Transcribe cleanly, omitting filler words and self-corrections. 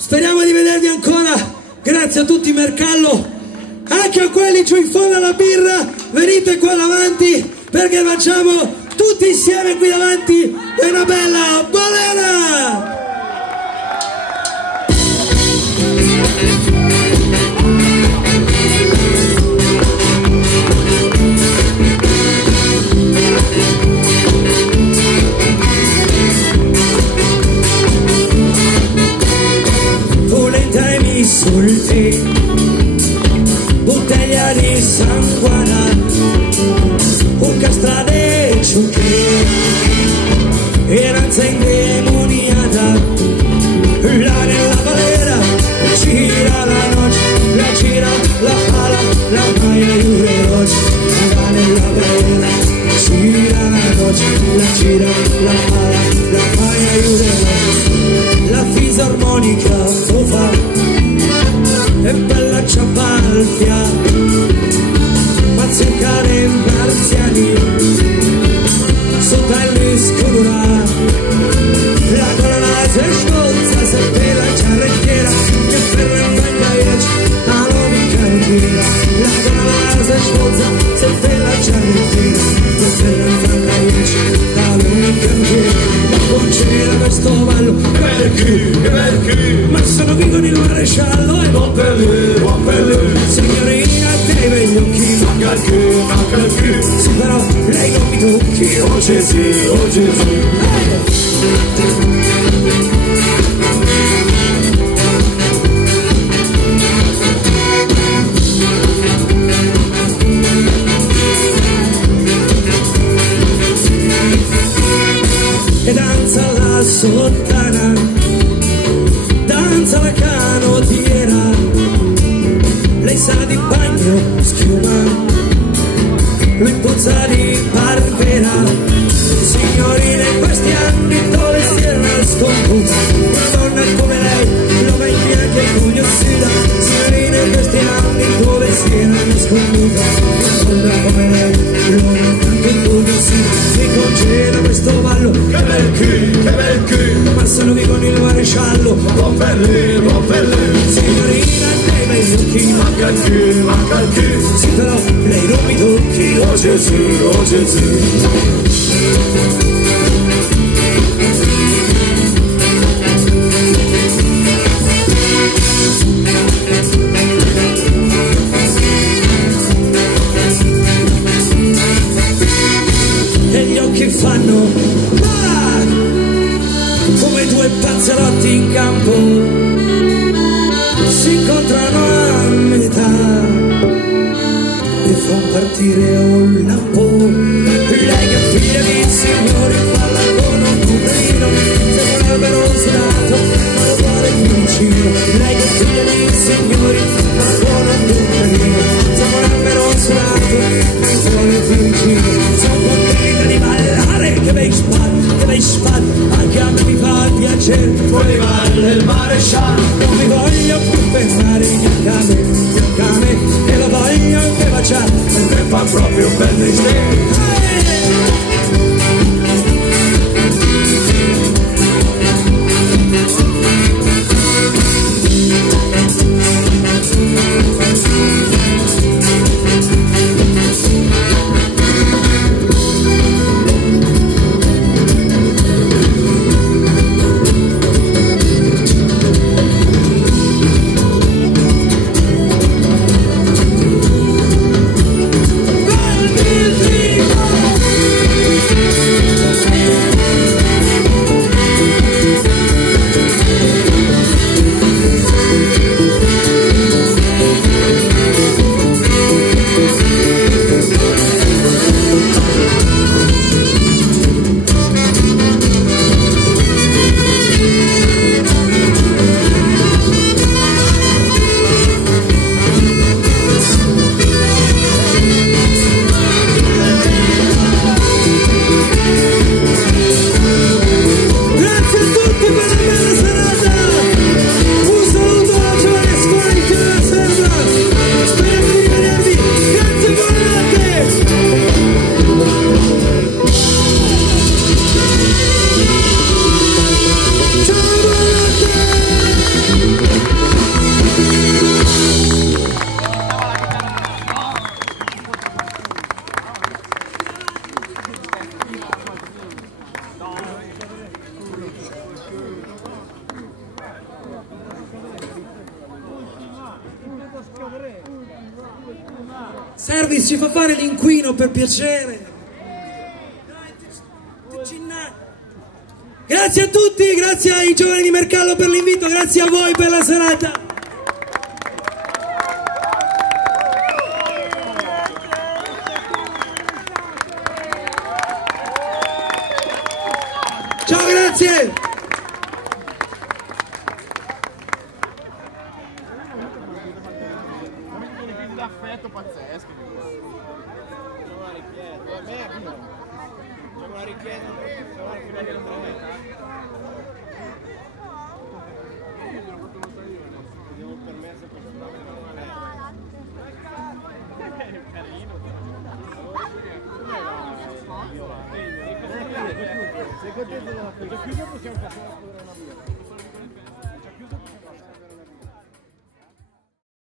Speriamo di vedervi ancora. Grazie a tutti Mercallo, anche a quelli giù in fondo alla birra. Venite qua davanti perché facciamo tutti insieme qui davanti una bella balena. Sul tè, bottiglia di sanguana, un castrade ciucche, eranza indemoniata, là nella balera, gira la noce, la gira, la pala, la maia y un reloj, là nella balera, gira la noce, la gira, la pala, la maia y un reloj, la fisarmonica fofa, e bella ciappalfia, mazzi e cane marziani, sotto l'iscura, la colonna si sciolza, se per la ciarrettiera, che per la fangagliaccia, a l'unica cantina, la colonna si sciolza, se per la ciarrettiera, che per la fangagliaccia, a l'unica cantina, la concera questo ballo, perché, ma sono qui con il maresciallo e buon per lui, signorina dei begli occhi, manca il che, sì però lei non mi tocchi, oh Gesù, oh Gesù. E danza la sottana, danza la canottiera, lei sa di bagno, schiuma, lui puzza di barbera. Signorine, in questi anni dove si è nascosto una donna come lei, lo metti anche conosciuta. Signorine, in questi anni dove si è nasconduta una donna come lei, lo metti anche conosciuta. Mi conceda questo ballo, che bel qui, ma sono qui con il maresciallo, buon per lui, signorina dei bei occhi, manca il che, sì però lei non mi tocchi, oh Gesù, oh Gesù. E gli occhi fanno come due pazzerotti in campo, si incontrano a metà e fanno partire un lampo. Lei che è figlia di signori parla con un puntino, sembra un albero sudato ma lo vuole più vicino. Lei che è figlia di signori parla con un puntino, sembra un albero sudato ma lo vuole più vicino. Sono contenta di ballare, che bei spad, anche a me mi fa piacere, fuori valle il maresciallo, non mi voglio più fermare, neanche a me, e lo voglio anche baciare, perché fa proprio un bel mistero. Service ci fa fare l'inquino, per piacere. Grazie a tutti, grazie ai giovani di Mercallo per l'invito, grazie a voi per la serata. Ciao, grazie. Affetto pazzesco. C'è una richiesta professionale fino alle 3. Abbiamo un permesso personale normale. Carino. Sei contento della festa? Qui possiamo passare a una birra.